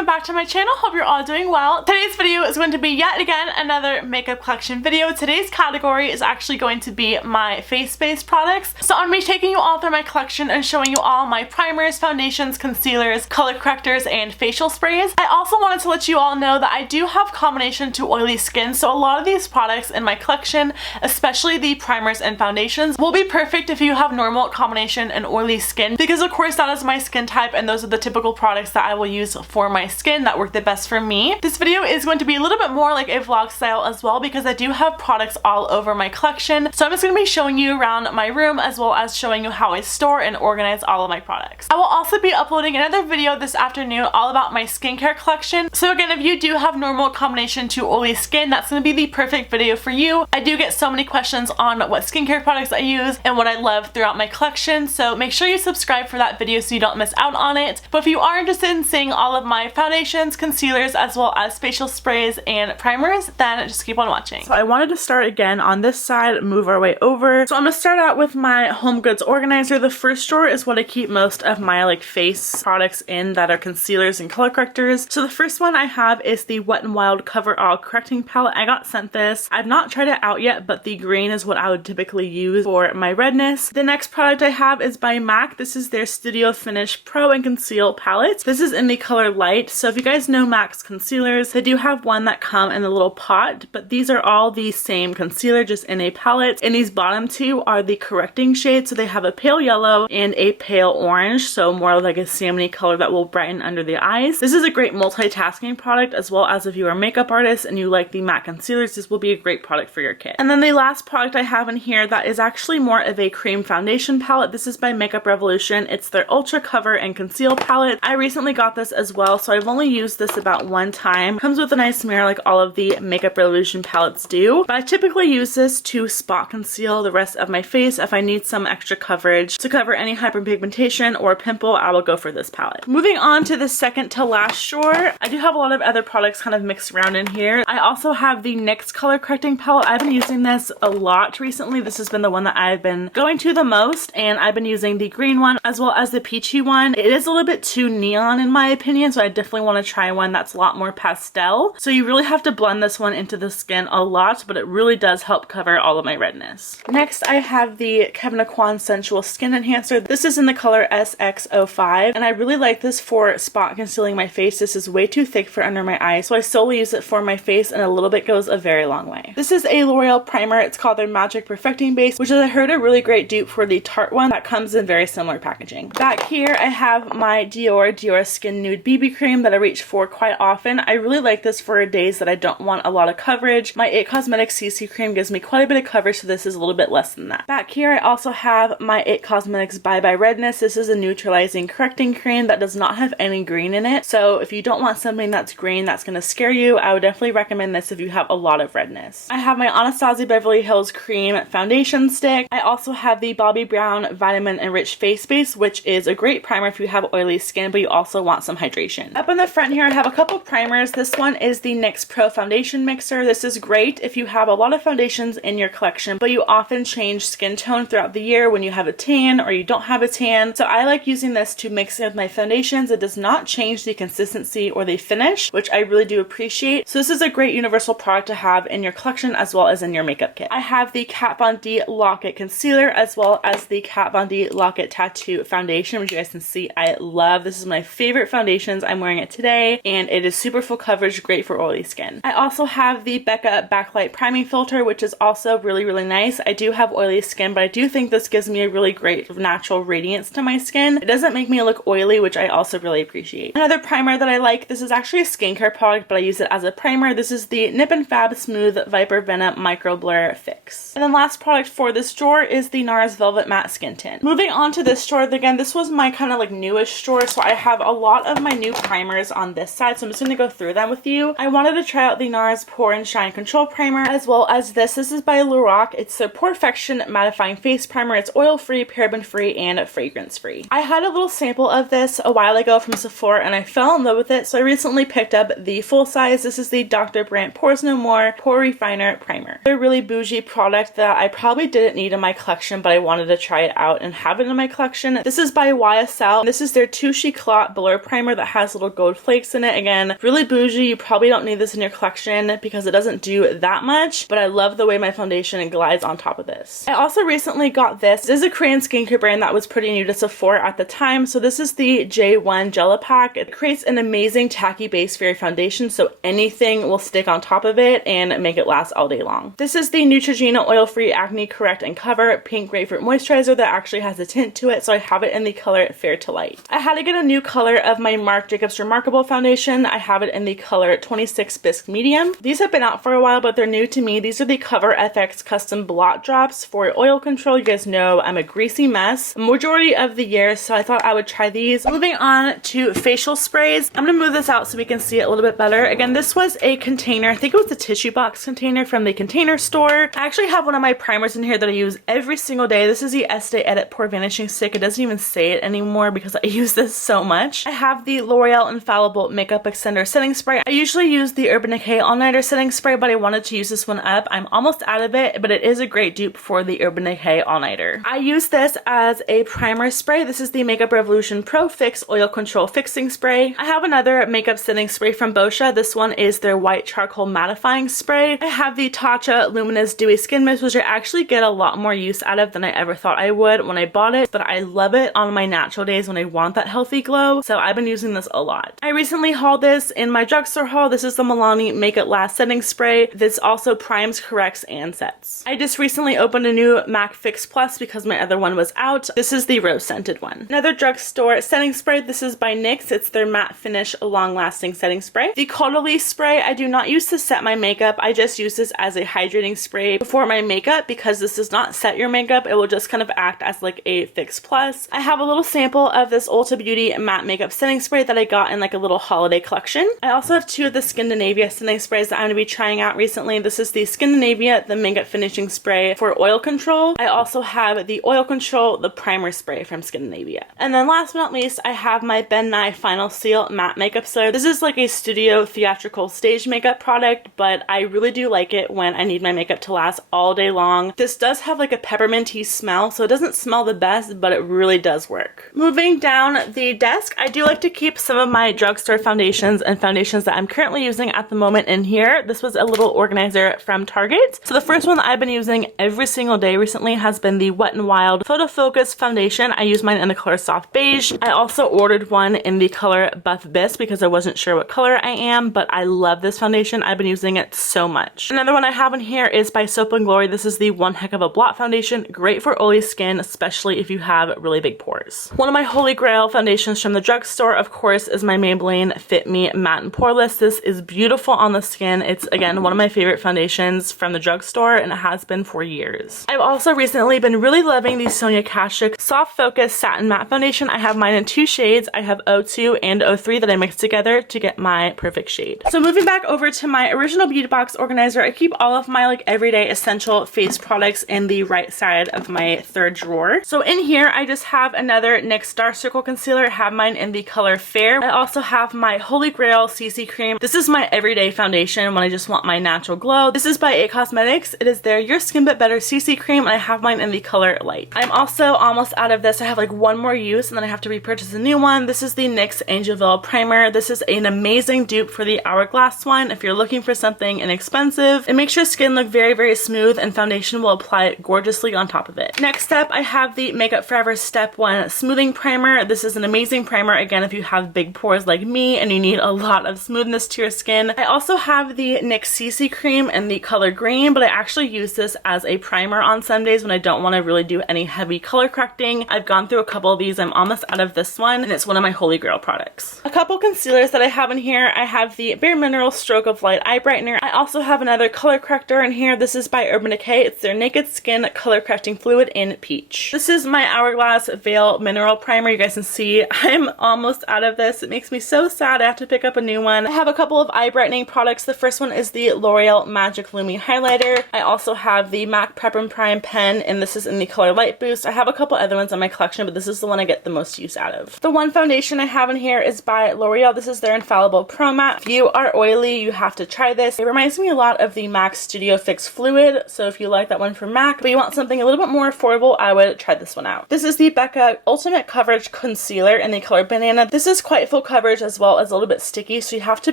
welcome back to my channel. Hope you're all doing well. Today's video is going to be yet again another makeup collection video. Today's category is actually going to be my face-based products. So I'm going to be taking you all through my collection and showing you all my primers, foundations, concealers, color correctors, and facial sprays. I also wanted to let you all know that I do have combination to oily skin, so a lot of these products in my collection, especially the primers and foundations, will be perfect if you have normal, combination, and oily skin, because of course that is my skin type and those are the typical products that I will use for my skin that work the best for me. This video is going to be a little bit more like a vlog style as well, because I do have products all over my collection. So I'm just going to be showing you around my room as well as showing you how I store and organize all of my products. I will also be uploading another video this afternoon all about my skincare collection. So again, if you do have normal, combination to oily skin, that's going to be the perfect video for you. I do get so many questions on what skincare products I use and what I love throughout my collection, so make sure you subscribe for that video so you don't miss out on it. But if you are interested in seeing all of my foundations, concealers, as well as facial sprays and primers, then just keep on watching. So I wanted to start again on this side, move our way over. So I'm going to start out with my home goods organizer. The first drawer is what I keep most of my face products in that are concealers and color correctors. So the first one I have is the Wet n Wild Cover All Correcting Palette. I got sent this. I've not tried it out yet, but the green is what I would typically use for my redness. The next product I have is by MAC. This is their Studio Finish Pro and Conceal palette. This is in the color Light. So if you guys know MAC's concealers, they do have one that come in a little pot, but these are all the same concealer, just in a palette. And these bottom two are the correcting shades. So they have a pale yellow and a pale orange, so more like a salmony color that will brighten under the eyes. This is a great multitasking product, as well as if you are a makeup artist and you like the MAC concealers, this will be a great product for your kit. And then the last product I have in here that is actually more of a cream foundation palette. This is by Makeup Revolution. It's their Ultra Cover and Conceal palette. I recently got this as well, so I've only used this about one time. Comes with a nice mirror like all of the Makeup Revolution palettes do, but I typically use this to spot conceal the rest of my face. If I need some extra coverage to cover any hyperpigmentation or pimple, I will go for this palette. Moving on to the second to last drawer, I do have a lot of other products kind of mixed around in here. I also have the NYX color correcting palette. I've been using this a lot recently. This has been the one that I've been going to the most, and I've been using the green one as well as the peachy one. It is a little bit too neon in my opinion, so I definitely want to try one that's a lot more pastel. So you really have to blend this one into the skin a lot, but it really does help cover all of my redness. Next, I have the Kevyn Aucoin Sensual Skin Enhancer. This is in the color SX05, and I really like this for spot concealing my face. This is way too thick for under my eyes, so I solely use it for my face, and a little bit goes a very long way. This is a L'Oreal primer. It's called their Magic Perfecting Base, which is, I heard, a really great dupe for the Tarte one that comes in very similar packaging. Back here, I have my Dior Skin Nude BB Cream that I reach for quite often. I really like this for days that I don't want a lot of coverage. My IT Cosmetics CC Cream gives me quite a bit of coverage, so this is a little bit less than that. Back here, I also have my IT Cosmetics Bye Bye Redness. This is a neutralizing correcting cream that does not have any green in it, so if you don't want something that's green that's going to scare you, I would definitely recommend this if you have a lot of redness. I have my Anastasia Beverly Hills Cream Foundation Stick. I also have the Bobbi Brown Vitamin Enriched Face Base, which is a great primer if you have oily skin, but you also want some hydration. Up in the front here, I have a couple primers. This one is the NYX Pro Foundation Mixer. This is great if you have a lot of foundations in your collection, but you often change skin tone throughout the year when you have a tan or you don't have a tan. So I like using this to mix in with my foundations. It does not change the consistency or the finish, which I really do appreciate. So this is a great universal product to have in your collection as well as in your makeup kit. I have the Kat Von D Lock It Concealer as well as the Kat Von D Lock It Tattoo Foundation, which you guys can see I love. This is my favorite foundations. I'm wearing it today, and it is super full coverage, great for oily skin. I also have the Becca Backlight Priming Filter, which is also really, really nice. I do have oily skin, but I do think this gives me a really great natural radiance to my skin. It doesn't make me look oily, which I also really appreciate. Another primer that I like, this is actually a skincare product, but I use it as a primer. This is the Nip and Fab Smooth Viper Venom Micro Blur Fix. And then last product for this drawer is the NARS Velvet Matte Skin Tint. Moving on to this drawer, again, this was my kind of like newish drawer, so I have a lot of my new primers on this side, so I'm just going to go through them with you. I wanted to try out the NARS Pore and Shine Control Primer as well as this. This is by Lorac. It's their Porefection Mattifying Face Primer. It's oil-free, paraben-free, and fragrance-free. I had a little sample of this a while ago from Sephora and I fell in love with it, so I recently picked up the full size. This is the Dr. Brandt Pores No More Pore Refiner Primer. A really bougie product that I probably didn't need in my collection, but I wanted to try it out and have it in my collection. This is by YSL. This is their Touche Clot Blur Primer that has little little gold flakes in it. Again, really bougie. You probably don't need this in your collection because it doesn't do that much, but I love the way my foundation glides on top of this. I also recently got this. This is a Korean skincare brand that was pretty new to Sephora at the time. So this is the J1 Gel Pack. It creates an amazing tacky base for your foundation, so anything will stick on top of it and make it last all day long. This is the Neutrogena Oil-Free Acne Correct and Cover Pink Grapefruit Moisturizer that actually has a tint to it, so I have it in the color Fair to Light. I had to get a new color of my Marc Jacobs Remarkable foundation. I have it in the color 26 Bisque Medium. These have been out for a while, but they're new to me. These are the Cover FX Custom Blot Drops for oil control. You guys know I'm a greasy mess majority of the year, so I thought I would try these. Moving on to facial sprays. I'm gonna move this out so we can see it a little bit better. Again, this was a container. I think it was the tissue box container from the Container Store. I actually have one of my primers in here that I use every single day. This is the Estee Edit Pore Vanishing Stick. It doesn't even say it anymore because I use this so much. I have the L'Oreal Infallible Makeup Extender Setting Spray. I usually use the Urban Decay All Nighter Setting Spray, but I wanted to use this one up. I'm almost out of it, but it is a great dupe for the Urban Decay All Nighter. I use this as a primer spray. This is the Makeup Revolution Pro Fix Oil Control Fixing Spray. I have another makeup setting spray from Boscia. This one is their White Charcoal Mattifying Spray. I have the Tatcha Luminous Dewy Skin Mist, which I actually get a lot more use out of than I ever thought I would when I bought it, but I love it on my natural days when I want that healthy glow, so I've been using this a lot. I recently hauled this in my drugstore haul. This is the Milani Make It Last Setting Spray. This also primes, corrects, and sets. I just recently opened a new MAC Fix Plus because my other one was out. This is the rose scented one. Another drugstore setting spray. This is by NYX. It's their matte finish long lasting setting spray. The Caudalie spray, I do not use to set my makeup. I just use this as a hydrating spray before my makeup because this does not set your makeup. It will just kind of act as like a Fix Plus. I have a little sample of this Ulta Beauty matte makeup setting spray that I got in like a little holiday collection. I also have two of the Skindinavia setting sprays that I'm going to be trying out recently. This is the Skindinavia, the makeup finishing spray for oil control. I also have the oil control, the primer spray from Skindinavia. And then last but not least, I have my Ben Nye Final Seal matte makeup stick. This is like a studio theatrical stage makeup product, but I really do like it when I need my makeup to last all day long. This does have like a pepperminty smell, so it doesn't smell the best, but it really does work. Moving down the desk, I do like to keep some of my drugstore foundations and foundations that I'm currently using at the moment in here. This was a little organizer from Target. So the first one that I've been using every single day recently has been the Wet n Wild Photo Focus Foundation. I use mine in the color Soft Beige. I also ordered one in the color Buff Bisque because I wasn't sure what color I am, but I love this foundation. I've been using it so much. Another one I have in here is by Soap & Glory. This is the One Heck of a Blot Foundation. Great for oily skin, especially if you have really big pores. One of my holy grail foundations from the drugstore, of course, is my Maybelline Fit Me Matte and Poreless. This is beautiful on the skin. It's, again, one of my favorite foundations from the drugstore, and it has been for years. I've also recently been really loving the Sonia Kashuk Soft Focus Satin Matte Foundation. I have mine in two shades. I have 02 and 03 that I mixed together to get my perfect shade. So moving back over to my original beauty box organizer, I keep all of my like everyday essential face products in the right side of my third drawer. So in here, I just have another NYX Dark Circle Concealer. I have mine in the color Fair. I also have my Holy Grail CC Cream. This is my everyday foundation when I just want my natural glow. This is by IT Cosmetics. It is their Your Skin But Better CC Cream, and I have mine in the color Light. I'm also almost out of this. I have like one more use and then I have to repurchase a new one. This is the NYX Angel Veil Primer. This is an amazing dupe for the Hourglass one if you're looking for something inexpensive. It makes your skin look very, very smooth, and foundation will apply it gorgeously on top of it. Next up, I have the Makeup Forever Step 1 Smoothing Primer. This is an amazing primer, again, if you have big pores like me and you need a lot of smoothness to your skin. I also have the NYX CC Cream in the color Green, but I actually use this as a primer on some days when I don't want to really do any heavy color correcting. I've gone through a couple of these. I'm almost out of this one, and it's one of my holy grail products. A couple concealers that I have in here. I have the Bare Minerals Stroke of Light Eye Brightener. I also have another color corrector in here. This is by Urban Decay. It's their Naked Skin Color Correcting Fluid in Peach. This is my Hourglass Veil Mineral Primer. You guys can see I'm almost out of this. It makes me so sad I have to pick up a new one. I have a couple of eye brightening products. The first one is the L'Oreal Magic Lumi Highlighter. I also have the MAC Prep and Prime pen, and this is in the color Light Boost. I have a couple other ones in my collection, but this is the one I get the most use out of. The one foundation I have in here is by L'Oreal. This is their Infallible Pro Matte. If you are oily, you have to try this. It reminds me a lot of the MAC Studio Fix Fluid, so if you like that one from MAC, but you want something a little bit more affordable, I would try this one out. This is the Becca Ultimate Coverage Concealer in the color Banana. This is quite full coverage as well as a little bit sticky, so you have to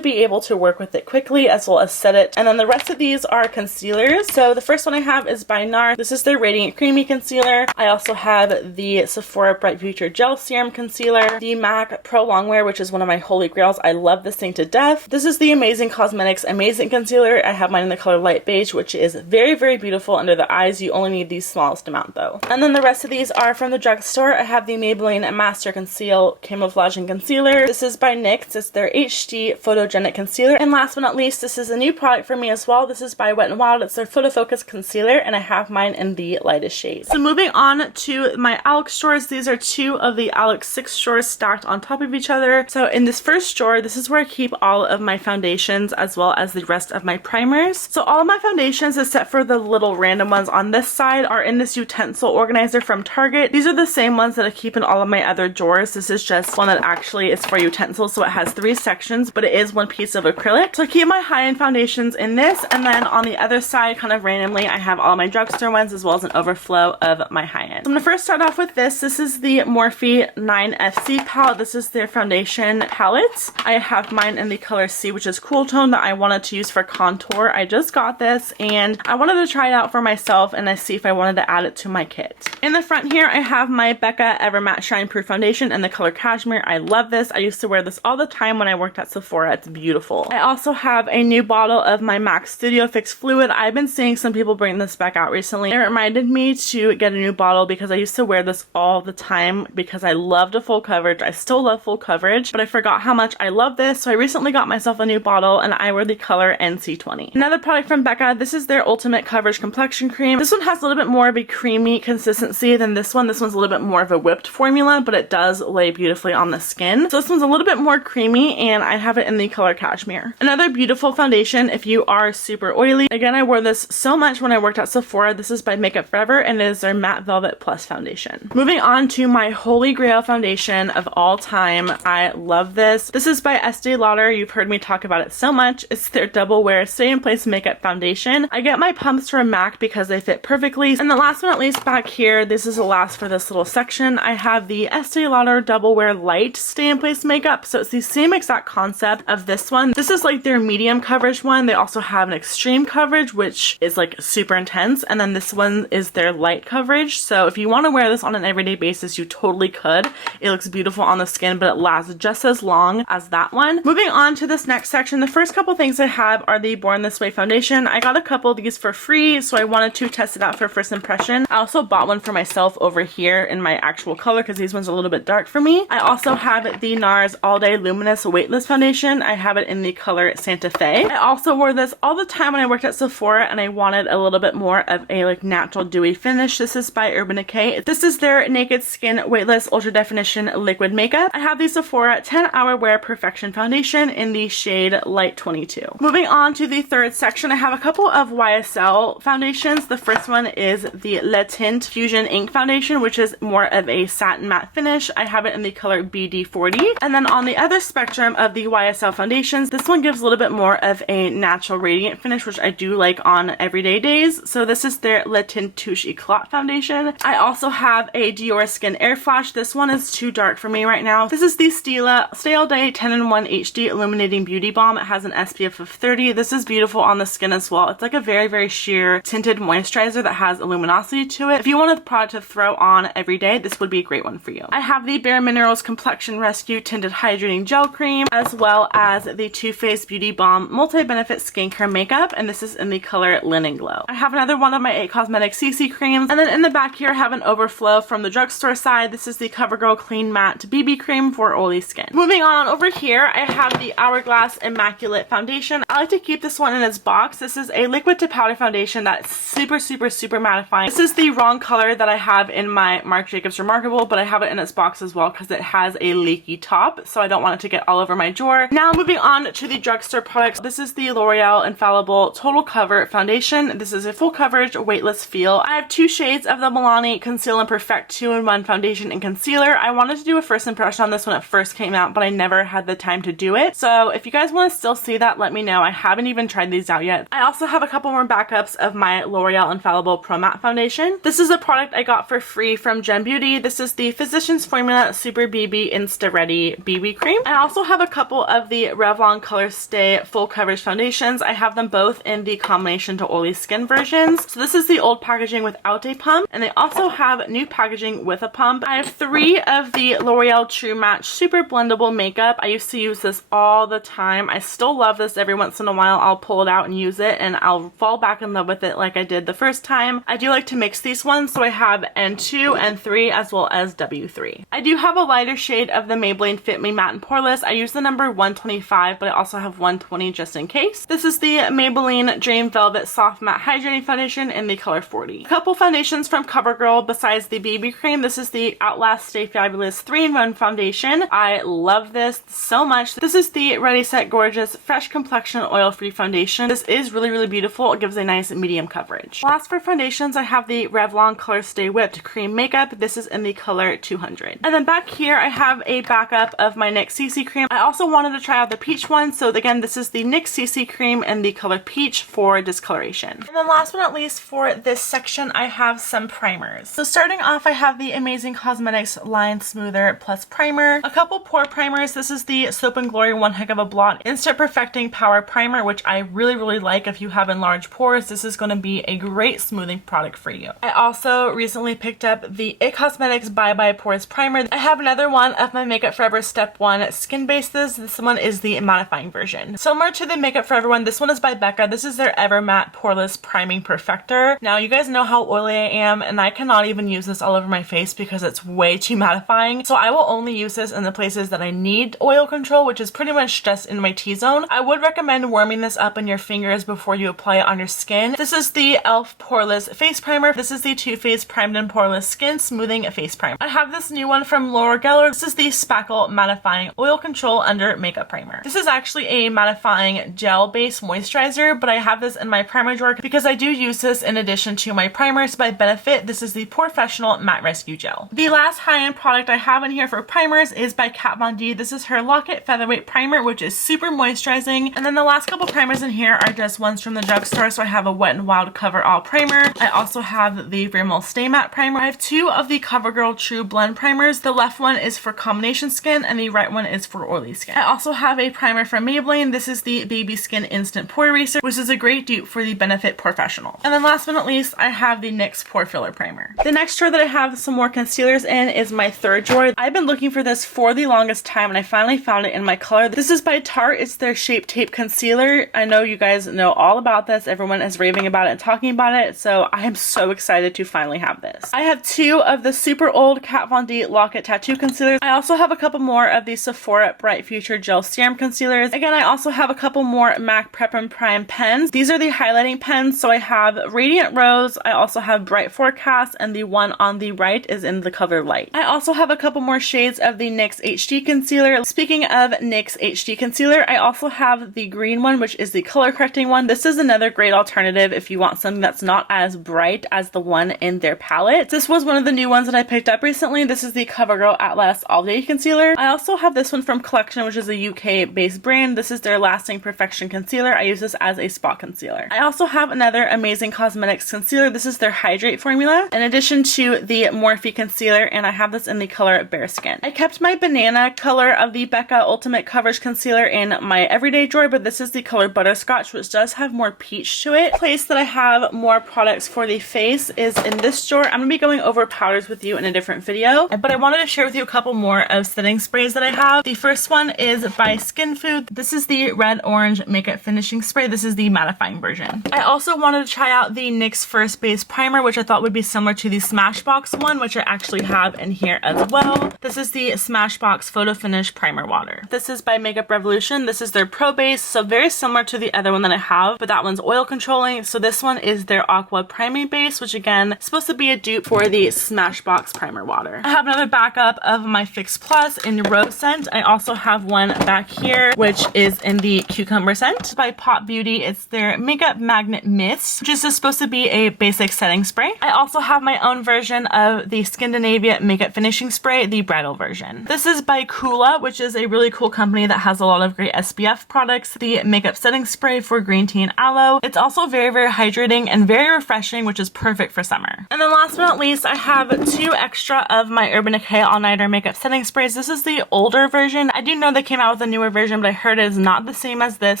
be able to work with it quickly as well as set it. And then the rest of these are concealers. So the first one I have is by NARS. This is their Radiant Creamy Concealer. I also have the Sephora Bright Future Gel Serum Concealer, the MAC Pro Longwear, which is one of my holy grails. I love this thing to death. This is the Amazing Cosmetics Amazing Concealer. I have mine in the color Light Beige, which is very, very beautiful under the eyes. You only need the smallest amount though. And then the rest of these are from the drugstore. I have the Maybelline Master Conceal Camouflaging Concealer. This is by NYX. It's their HD Photogenic Concealer. And last but not least, this is a new product for me as well. This is by Wet n Wild. It's their Photo Focus Concealer, and I have mine in the lightest shade. So moving on to my Alex drawers. These are two of the Alex 6 drawers stacked on top of each other. So in this first drawer, this is where I keep all of my foundations as well as the rest of my primers. So all of my foundations, except for the little random ones on this side, are in this utensil organizer from Target. These are the same ones that I keep in all of my other drawers. This is just one that actually is for utensils, so it has 3 sections, but it is one piece of acrylic. So I keep my high-end foundations in this, and then on the other side, kind of randomly, I have all my drugstore ones as well as an overflow of my high-end. So I'm gonna first start off with this. This is the Morphe 9FC palette. This is their foundation palette. I have mine in the color C, which is Cool Tone, that I wanted to use for contour. I just got this and I wanted to try it out for myself and I see if I wanted to add it to my kit. In the front here, I have my Becca Ever Matte Shine Proof Foundation in the color Cashmere. I love this. I used to wear this all the time when I worked at Sephora. It's beautiful. I also have a new bottle of my MAC Studio Fix Fluid. I've been seeing some people bring this back out recently. It reminded me to get a new bottle because I used to wear this all the time because I loved a full coverage. I still love full coverage, but I forgot how much I love this, so I recently got myself a new bottle and I wear the color NC20. Another product from Becca, this is their Ultimate Coverage Complexion Cream. This one has a little bit more of a creamy consistency than this one. This one's a little bit more of a whipped formula, but it does lay beautifully on the skin. So this one's a little bit more creamy and I have it in the color Cashmere. Another beautiful foundation if you are super oily. Again, I wore this so much when I worked at Sephora. This is by Makeup Forever and it is their Matte Velvet Plus foundation. Moving on to my holy grail foundation of all time. I love this. This is by Estee Lauder. You've heard me talk about it so much. It's their Double Wear Stay in Place Makeup Foundation. I get my pumps from MAC because they fit perfectly. And the last but not least, back here, this is the last for this little section. I have the Estee Lauder Double Wear Light Stay in Place Makeup. So it's the same exact concept of this one. This is like their medium coverage one. They also have an extreme coverage, which is like super intense. And then this one is their light coverage. So if you want to wear this on an everyday basis, you totally could. It looks beautiful on the skin, but it lasts just as long as that one. Moving on to this next section, the first couple things I have are the Born This Way foundation. I got a couple of these for free, so I wanted to test it out for first impression. I also bought one for myself over here in my actual color because these ones are a little bit dark for me. I also have the NARS All Day Luminous Weightless Foundation. I have it in the color Santa Fe. I also wore this all the time when I worked at Sephora and I wanted a little bit more of a like natural dewy finish. This is by Urban Decay. This is their Naked Skin Weightless Ultra Definition Liquid Makeup. I have the Sephora 10-Hour Wear Perfection Foundation in the shade Light 22. Moving on to the third section, I have a couple of YSL foundations. The first one is the Le Tint Fusion Ink Foundation, which is more of a satin matte finish. I have it in the color BD40. And then on the other spectrum of the YSL foundations, this one gives a little bit more of a natural radiant finish, which I do like on everyday days. So this is their Le Tint Touche Eclat Foundation. I also have a Dior Skin Air Flash. This one is too dark for me right now. This is the Stila Stay All Day 10-in-1 HD Illuminating Beauty Balm. It has an SPF of 30. This is beautiful on the skin as well. It's like a very, very sheer tinted moisturizer that has a luminosity to it. If you want a product to throw on every day, this would be a great one for you. I have the Bare Minerals Complexion Rescue Tinted Hydrating Gel Cream, as well as the Too Faced Beauty Balm Multi-Benefit Skincare Makeup, and this is in the color Linen Glow. I have another one of my 8 Cosmetics CC creams, and then in the back here I have an overflow from the drugstore side. This is the CoverGirl Clean Matte BB Cream for oily skin. Moving on over here, I have the Hourglass Immaculate Foundation. I like to keep this one in its box. This is a liquid to powder foundation that's super, super, super mattifying. This is the wrong color that I have in my Marc Jacobs Remarkable, but I have it in its box as well because it has a leaky top, so I don't want it to get all over my drawer. Now moving on to the drugstore products. This is the L'Oreal Infallible Total Cover Foundation. This is a full coverage, weightless feel. I have 2 shades of the Milani Conceal and Perfect 2-in-1 foundation and concealer. I wanted to do a first impression on this when it first came out, but I never had the time to do it. So if you guys want to still see that, let me know. I haven't even tried these out yet. I also have a couple more backups of my L'Oreal Infallible Pro Matte Foundation. This is a product I got for free from Gem Beauty. This is the Physicians Formula Super BB Insta Ready the BB cream. I also have a couple of the Revlon Color Stay Full Coverage Foundations. I have them both in the combination to oily skin versions. So this is the old packaging without a pump, and they also have new packaging with a pump. I have 3 of the L'Oreal True Match Super Blendable Makeup. I used to use this all the time. I still love this. Every once in a while I'll pull it out and use it, and I'll fall back in love with it like I did the first time. I do like to mix these ones, so I have N2, N3, as well as W3. I do have a lighter shade of the Maybelline Fit Me Matte and Poreless. I use the number 125, but I also have 120 just in case. This is the Maybelline Dream Velvet Soft Matte Hydrating Foundation in the color 40. A couple foundations from CoverGirl besides the BB cream. This is the Outlast Stay Fabulous 3-in-1 foundation. I love this so much. This is the Ready Set Gorgeous Fresh Complexion Oil-Free Foundation. This is really, really beautiful. It gives a nice medium coverage. Last for foundations, I have the Revlon Color Stay Whipped Cream Makeup. This is in the color 200. And then back here, I have a backup of my NYX CC cream. I also wanted to try out the peach one. So again, this is the NYX CC cream in the color peach for discoloration. And then last but not least for this section, I have some primers. So starting off, I have the Amazing Cosmetics Line Smoother Plus Primer. A couple pore primers. This is the Soap and Glory One Heck of a Blot Instant Perfecting Power Primer, which I really, really like. If you have enlarged pores, this is going to be a great smoothing product for you. I also recently picked up the IT Cosmetics Bye Bye Pores Primer. I have another one of my Makeup Forever Step 1 Skin Bases. This one is the mattifying version. Similar to the Makeup Forever one, this one is by Becca. This is their Ever Matte Poreless Priming Perfector. Now, you guys know how oily I am, and I cannot even use this all over my face because it's way too mattifying. So I will only use this in the places that I need oil control, which is pretty much just in my T-zone. I would recommend warming this up in your fingers before you apply it on your skin. This is the e.l.f. Poreless Face Primer. This is the Too Faced Primed and Poreless Skin Smoothing Face Primer. I have this new one from Laura Geller. This is the Spackle Mattifying Oil Control Under Makeup Primer. This is actually a mattifying gel-based moisturizer, but I have this in my primer drawer because I do use this in addition to my primers. By benefit, this is the Porefessional Matte Rescue Gel. The last high-end product I have in here for primers is by Kat Von D. This is her Lock-It Featherweight Primer, which is super moisturizing. And then the last couple primers in here are just ones from the drugstore. So I have a Wet n Wild Cover All Primer. I also have the Rimmel Stay Matte Primer. I have 2 of the CoverGirl True Blend primers. The left one is for combination skin and the right one is for oily skin. I also have a primer from Maybelline. This is the Baby Skin Instant Pore Eraser, which is a great dupe for the Benefit Porefessional. And then last but not least, I have the NYX Pore Filler Primer. The next drawer that I have some more concealers in is my third drawer. I've been looking for this for the longest time and I finally found it in my color. This is by Tarte. It's their Shape Tape Concealer. I know you guys know all about this. Everyone is raving about it and talking about it, so I am so excited to finally have this. I have 2 of the super old Kat Von D Lock-It Tattoo Concealers. I also have a couple more of the Sephora Bright Future Gel Serum Concealers. Again, I also have a couple more MAC Prep and Prime pens. These are the highlighting pens, so I have Radiant Rose, I also have Bright Forecast, and the one on the right is in the color Light. I also have a couple more shades of the NYX HD Concealer. Speaking of NYX HD Concealer, I also have the green one, which is the color correcting one. This is another great alternative if you want something that's not as bright as the one in their palette. This was one of the new ones that I picked up recently. This is the CoverGirl Atlas All Day Concealer. I also have this one from Collection, which is a UK based brand. This is their Lasting Perfection Concealer. I use this as a spot concealer. I also have another Amazing Cosmetics concealer. This is their Hydrate formula, in addition to the Morphe concealer, and I have this in the color Bare Skin. I kept my banana color of the Becca Ultimate Coverage Concealer in my everyday drawer, but this is the color Butterscotch, which does have more peach to it. The place that I have more products for the face is in this drawer. I'm going to be going over powders with you in a different video, but I wanted to share with you a couple more of setting sprays that I have. The first one is by Skin Food. This is the Red Orange Makeup Finishing Spray. This is the mattifying version. I also wanted to try out the NYX First Base Primer, which I thought would be similar to the Smashbox one, which I actually have in here as well. This is the Smashbox Photo Finish Primer Water. This is by Makeup Revolution. This is their Pro Base, so very similar to the other one that I have, but that one's oil controlling. So this one is their Aqua Priming Base, which again is supposed to be a dupe for the Smashbox Primer Water. I have another backup of my Fix Plus in Rose Scent. I also have one back here, which is in the Cucumber Scent. By Pop Beauty, it's their Makeup Magnet Mist, which is supposed to be a basic setting spray. I also have my own version of the Skindinavia Makeup Finishing Spray, the bridal version. This is by Kula, which is a really cool company that has a lot of great SPF products. The Makeup Setting Spray for Green Tea and Aloe. It's also very, very hydrating and very refreshing, which is perfect for summer. And then last but not least, I have 2 extra of my Urban Decay All Nighter Makeup Setting Sprays. This is is the older version. I do know they came out with a newer version, but I heard it is not the same as this,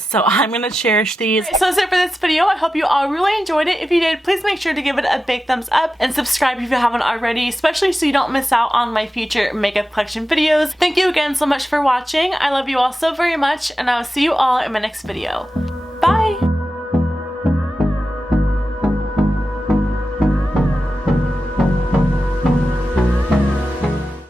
so I'm gonna cherish these. So that's it for this video. I hope you all really enjoyed it. If you did, please make sure to give it a big thumbs up and subscribe if you haven't already, especially so you don't miss out on my future makeup collection videos. Thank you again so much for watching. I love you all so very much, and I will see you all in my next video. Bye!